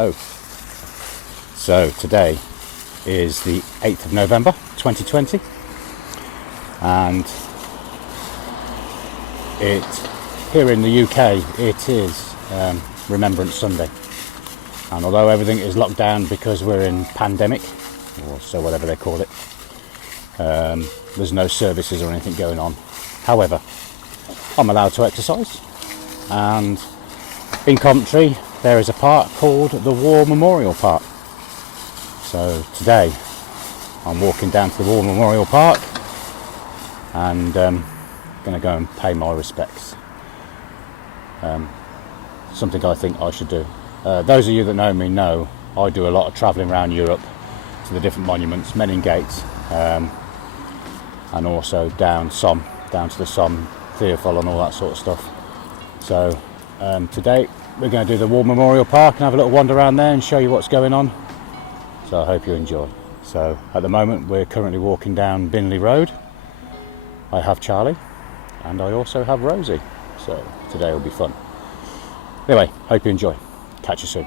Hello. So today is the 8th of November 2020 and here in the UK it is Remembrance Sunday, and although everything is locked down because we're in pandemic, or so whatever they call it, there's no services or anything going on. However, I'm allowed to exercise, and in Coventry there is a park called the War Memorial Park. So today I'm walking down to the War Memorial Park and going to go and pay my respects. Something I think I should do. Those of you that know me know I do a lot of travelling around Europe to the different monuments, Menin Gate, and also down to the Somme, Theophil and all that sort of stuff. So today we're going to do the War Memorial Park and have a little wander around there and show you what's going on. So I hope you enjoy. So at the moment we're currently walking down Binley Road. I have Charlie and I also have Rosie. So today will be fun. Anyway, hope you enjoy. Catch you soon.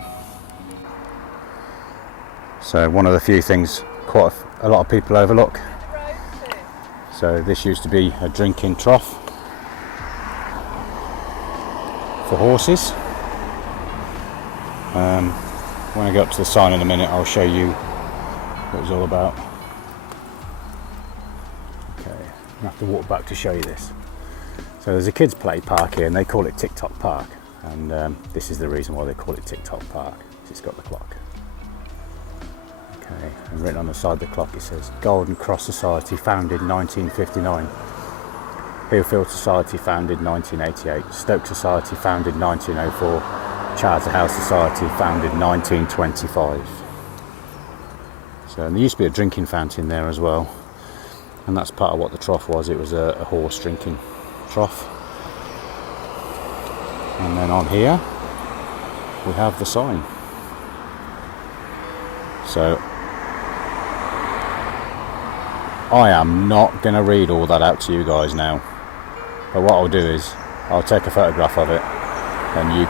So one of the few things quite a lot of people overlook. So this used to be a drinking trough for horses. When I get up to the sign in a minute, I'll show you what it's all about. Okay, I have to walk back to show you this. So there's a kids play park here and they call it TikTok Park, and this is the reason why they call it TikTok Park. It's got the clock. Okay, and written on the side of the clock it says Golden Cross Society founded 1959, Hillfield Society founded 1988, Stoke Society founded 1904, Charterhouse Society founded 1925. So, and there used to be a drinking fountain there as well, and that's part of what the trough was. It was a horse drinking trough. And then on here we have the sign. So I am not going to read all that out to you guys now, but what I'll do is I'll take a photograph of it and you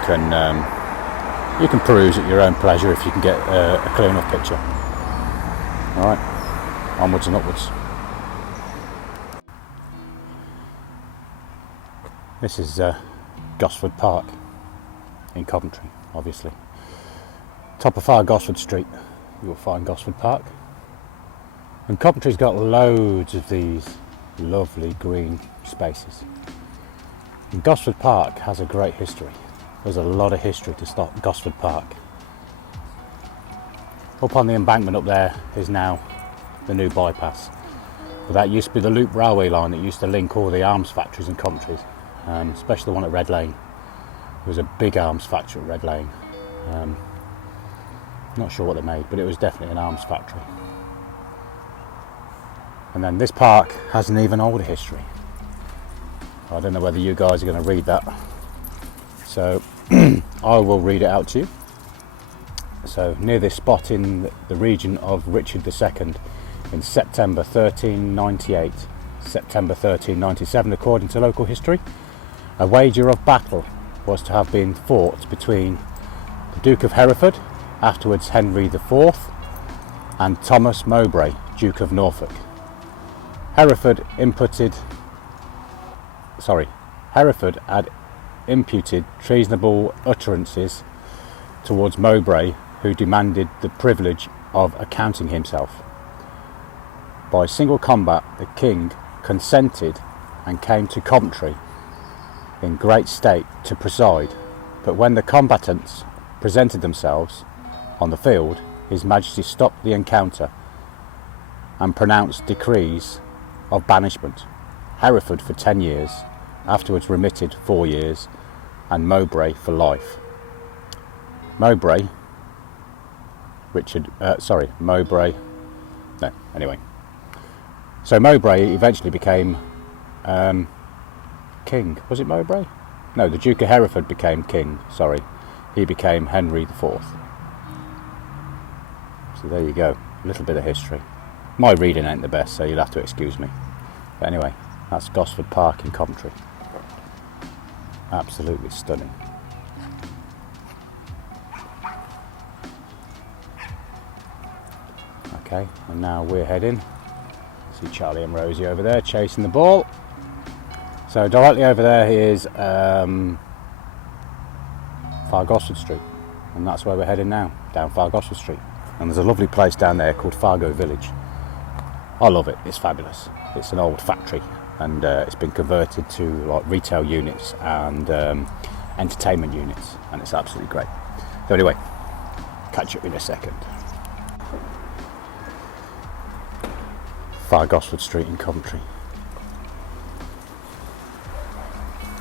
can peruse at your own pleasure if you can get a clear enough picture. Alright, onwards and upwards. This is Gosford Park in Coventry, obviously. Top of Far Gosford Street you'll find Gosford Park, and Coventry's got loads of these lovely green spaces. And Gosford Park has a great history. There's a lot of history to start Gosford Park. Up on the embankment up there is now the new bypass. But that used to be the Loop railway line that used to link all the arms factories in Coventry, especially the one at Red Lane. There was a big arms factory at Red Lane. Not sure what they made, but it was definitely an arms factory. And then this park has an even older history. I don't know whether you guys are going to read that. So I will read it out to you. So near this spot in the region of Richard II in September 1398, September 1397 according to local history, a wager of battle was to have been fought between the Duke of Hereford, afterwards Henry IV, and Thomas Mowbray, Duke of Norfolk. Hereford had imputed treasonable utterances towards Mowbray, who demanded the privilege of accounting himself. By single combat the king consented and came to Coventry in great state to preside, but when the combatants presented themselves on the field, his majesty stopped the encounter and pronounced decrees of banishment, Hereford for 10 years, afterwards remitted 4 years, and Mowbray for life. So Mowbray eventually became king. Was it Mowbray? No, the Duke of Hereford became king, He became Henry IV. So there you go, a little bit of history. My reading ain't the best, so you'll have to excuse me. But anyway, that's Gosford Park in Coventry. Absolutely stunning. Okay, and now we're heading. See Charlie and Rosie over there chasing the ball. So directly over there is Far Gosford Street, and that's where we're heading now, down Far Gosford Street. And there's a lovely place down there called Fargo Village. I love it, it's fabulous. It's an old factory, and it's been converted to like retail units and entertainment units, and it's absolutely great. So anyway, catch up in a second. Far Gosford Street in Coventry.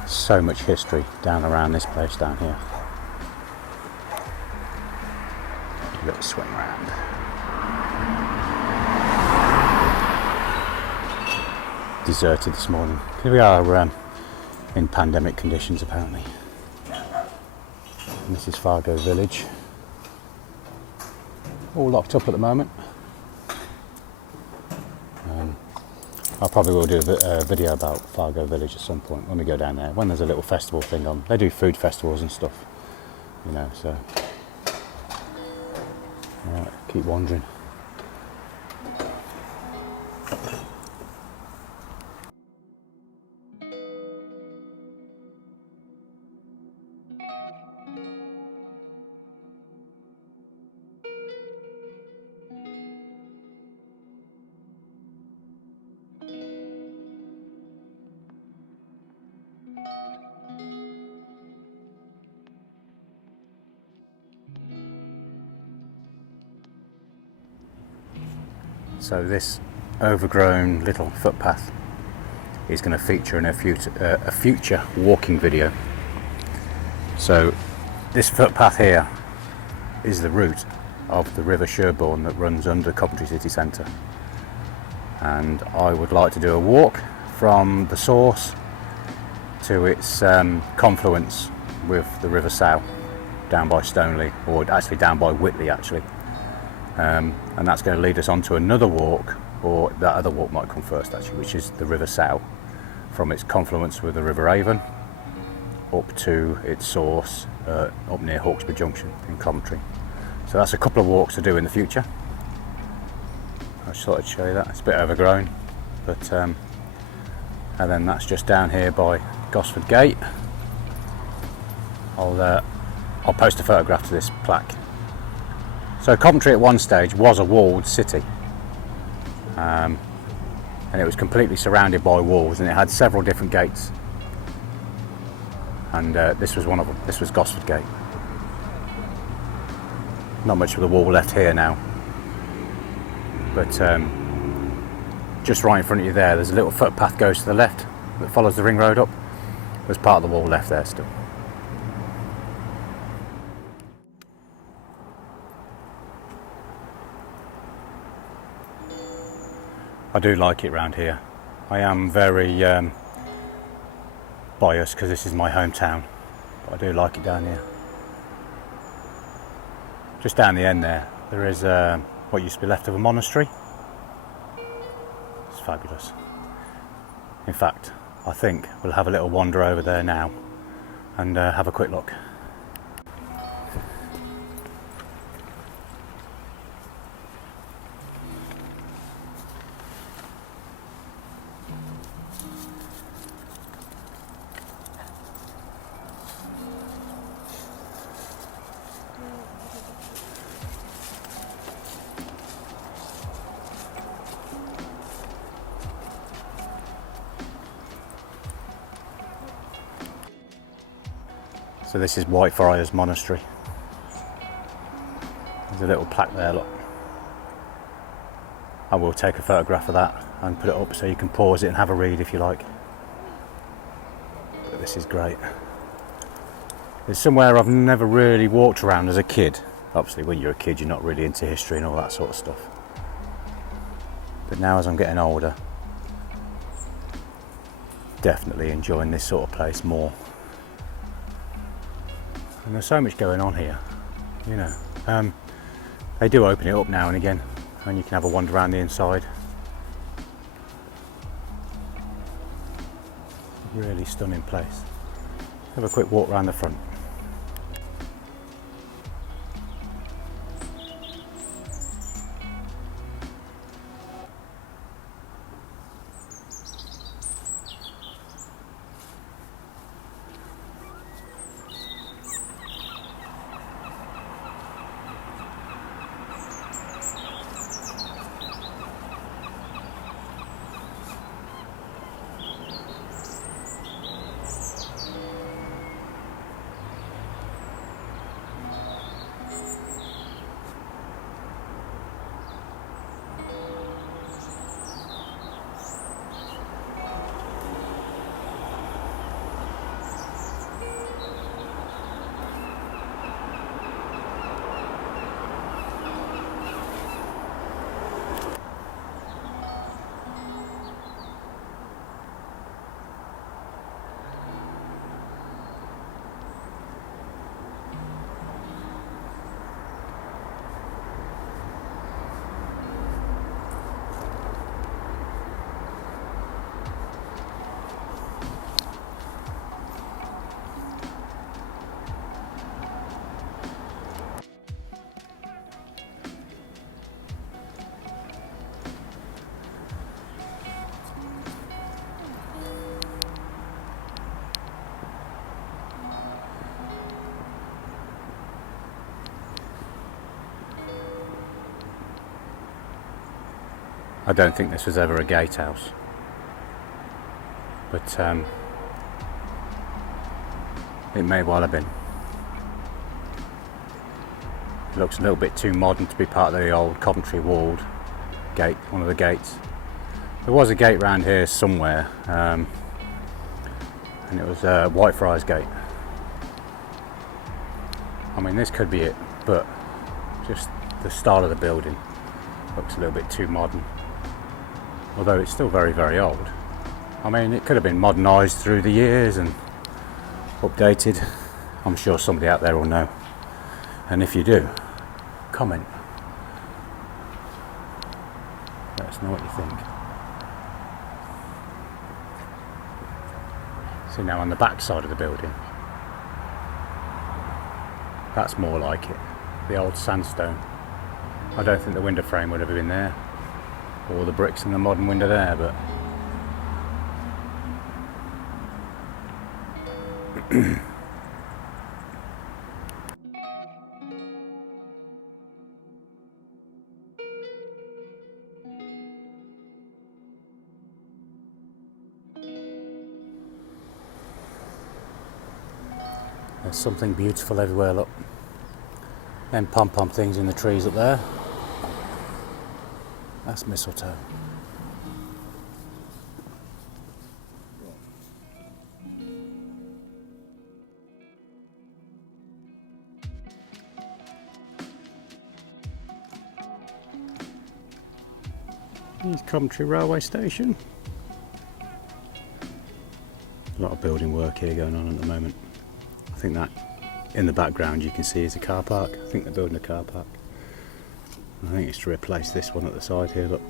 So much history down around this place down here. A little swing round. Deserted this morning. Here we are in pandemic conditions apparently. And this is Fargo Village. All locked up at the moment. I probably will do a video about Fargo Village at some point when we go down there, when there's a little festival thing on. They do food festivals and stuff, you know, so right, keep wandering. So this overgrown little footpath is going to feature in a future walking video. So this footpath here is the route of the River Sherborne that runs under Coventry city centre, and I would like to do a walk from the source to its confluence with the River Sow down by Stoneleigh, or actually down by Whitley actually. And that's going to lead us on to another walk, or that other walk might come first actually, which is the River Sow, from its confluence with the River Avon up to its source up near Hawkesbury Junction in Coventry. So that's a couple of walks to do in the future. I just thought I'd show you that. It's a bit overgrown, but and then that's just down here by Gosford Gate. I'll post a photograph to this plaque. So Coventry at one stage was a walled city, and it was completely surrounded by walls, and it had several different gates, and this was one of them. This was Gosford Gate. Not much of the wall left here now, but just right in front of you there's a little footpath goes to the left that follows the ring road up. There's part of the wall left there still. I do like it round here. I am very biased because this is my hometown, but I do like it down here. Just down the end there is what used to be left of a monastery. It's fabulous. In fact, I think we'll have a little wander over there now and have a quick look. So this is Whitefriars Monastery. There's a little plaque there, look. I will take a photograph of that and put it up so you can pause it and have a read if you like. But this is great. It's somewhere I've never really walked around as a kid. Obviously when you're a kid you're not really into history and all that sort of stuff. But now as I'm getting older, definitely enjoying this sort of place more. And there's so much going on here, you know. They do open it up now and again, and you can have a wander around the inside. Really stunning place. Have a quick walk around the front. I don't think this was ever a gatehouse, but it may well have been. It looks a little bit too modern to be part of the old Coventry walled gate, one of the gates. There was a gate round here somewhere, and it was Whitefriars Gate. I mean, this could be it, but just the style of the building looks a little bit too modern, although it's still very, very old. I mean, it could have been modernised through the years and updated. I'm sure somebody out there will know, and if you do, comment. Let us know what you think. See, now on the back side of the building, that's more like it, the old sandstone. I don't think the window frame would have been there, or the bricks in the modern window there, but there's something beautiful everywhere, look. Them pom-pom things in the trees up there, that's mistletoe. Here's Coventry railway station. A lot of building work here going on at the moment. I think that in the background you can see is a car park. I think they're building a car park. I think it's to replace this one at the side here, look.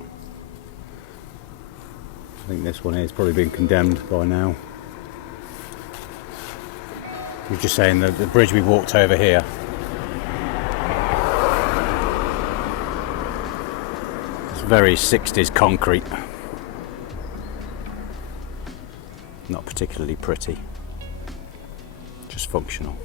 I think this one here has probably been condemned by now. He was just saying that the bridge we walked over here, it's very 60s concrete. Not particularly pretty, just functional.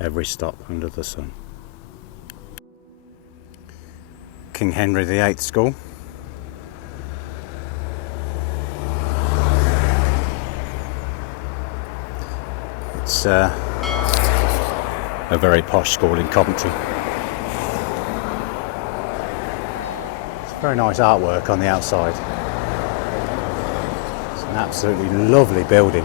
Every stop under the sun. King Henry VIII School. It's a very posh school in Coventry. It's very nice artwork on the outside. It's an absolutely lovely building.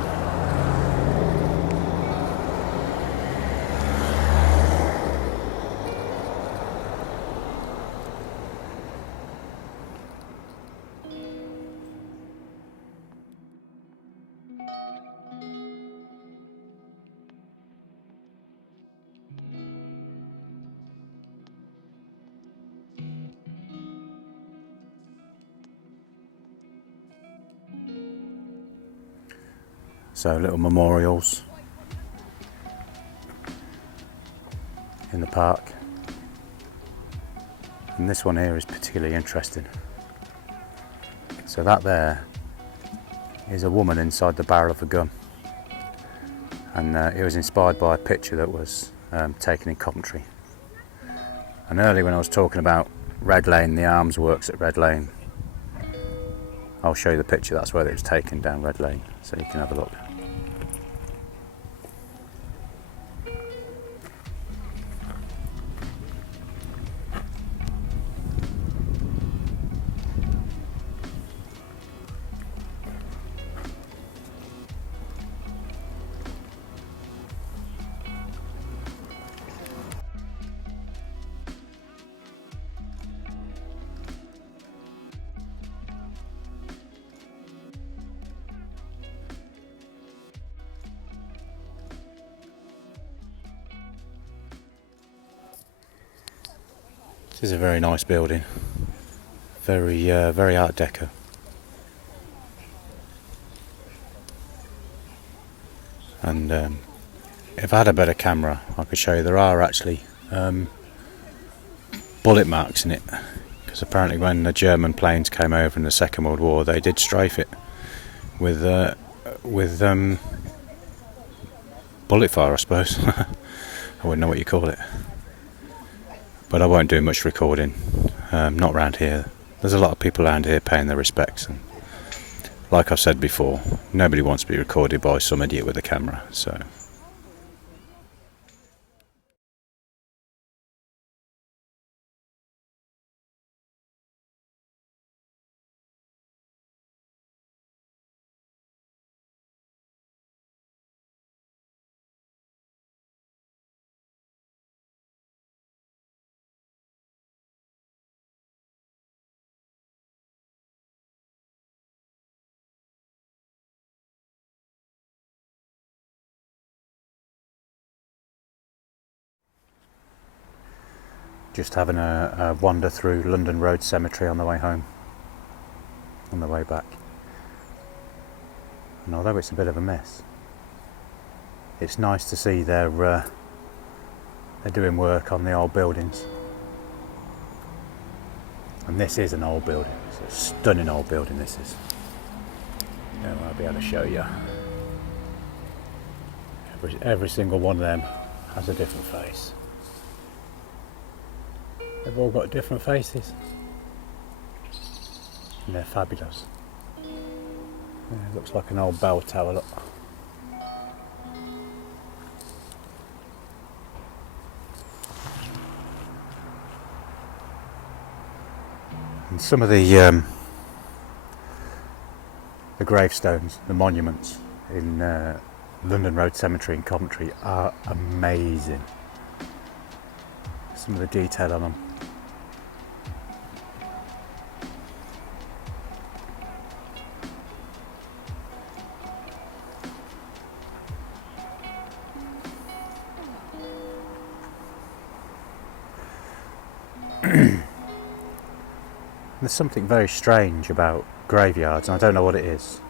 So little memorials in the park, and this one here is particularly interesting. So that there is a woman inside the barrel of a gun, and it was inspired by a picture that was taken in Coventry. And earlier when I was talking about Red Lane, the arms works at Red Lane, I'll show you the picture. That's where it was taken, down Red Lane, so you can have a look. This is a very nice building, very Art Deco. And if I had a better camera, I could show you there are actually bullet marks in it, because apparently when the German planes came over in the Second World War, they did strafe it with bullet fire, I suppose. I wouldn't know what you call it, but I won't do much recording, not around here. There's a lot of people around here paying their respects, and like I've said before, nobody wants to be recorded by some idiot with a camera, so. Just having a wander through London Road Cemetery on the way home, on the way back. And although it's a bit of a mess, it's nice to see they're doing work on the old buildings. And this is an old building. It's a stunning old building, this is. Yeah, I'll be able to show you. Every single one of them has a different face. They've all got different faces. And they're fabulous. Yeah, it looks like an old bell tower, look. And some of the gravestones, the monuments in London Road Cemetery in Coventry are amazing. Some of the detail on them. There's something very strange about graveyards, and I don't know what it is.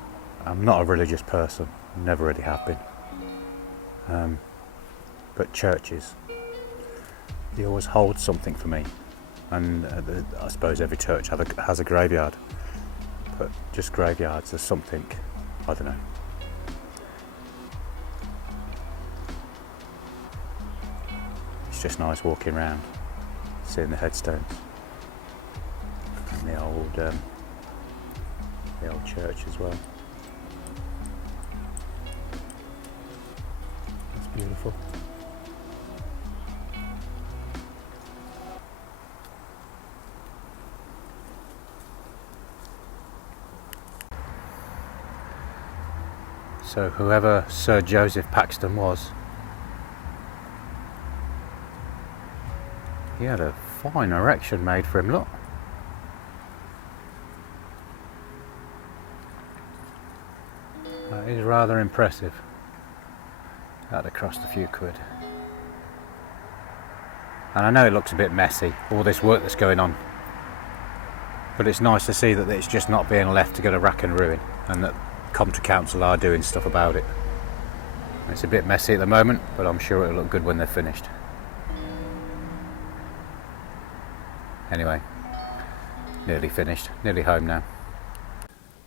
I'm not a religious person, never really have been. But churches, they always hold something for me. And I suppose every church has a graveyard. But just graveyards, there's something, I don't know. It's just nice walking around, seeing the headstones. And the old church as well. It's beautiful. So whoever Sir Joseph Paxton was, he had a fine erection made for him, look. That is rather impressive. That'd have cost a few quid. And I know it looks a bit messy, all this work that's going on. But it's nice to see that it's just not being left to go to rack and ruin, and that Coventry Council are doing stuff about it. It's a bit messy at the moment, but I'm sure it'll look good when they're finished. Anyway, nearly finished, nearly home now.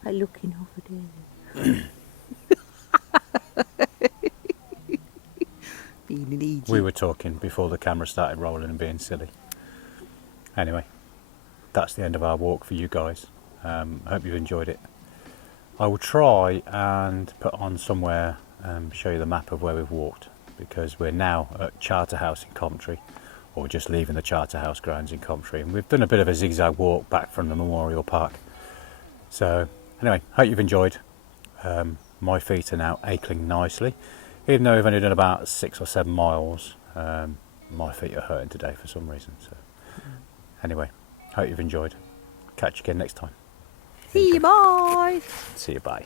I'm looking over there. Being an idiot. We were talking before the camera started rolling and being silly. Anyway, that's the end of our walk for you guys. I hope you've enjoyed it. I will try and put on somewhere, show you the map of where we've walked, because we're now at Charterhouse in Coventry, or just leaving the Charterhouse grounds in Coventry, and we've done a bit of a zigzag walk back from the Memorial Park. So anyway, hope you've enjoyed. My feet are now aching nicely, even though we've only done about 6 or 7 miles. My feet are hurting today for some reason. So anyway, hope you've enjoyed. Catch you again next time. See you, bye. See you, bye.